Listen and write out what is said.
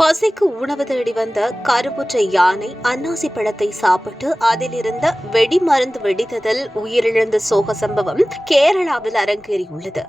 பசிக்கு உணவு தேடி வந்த கருவுற்ற யானை அன்னாசி பழத்தை சாப்பிட்டு அதிலிருந்த வெடி மருந்து வெடித்ததில் உயிரிழந்த சோக சம்பவம் கேரளாவில் அரங்கேறியுள்ளது.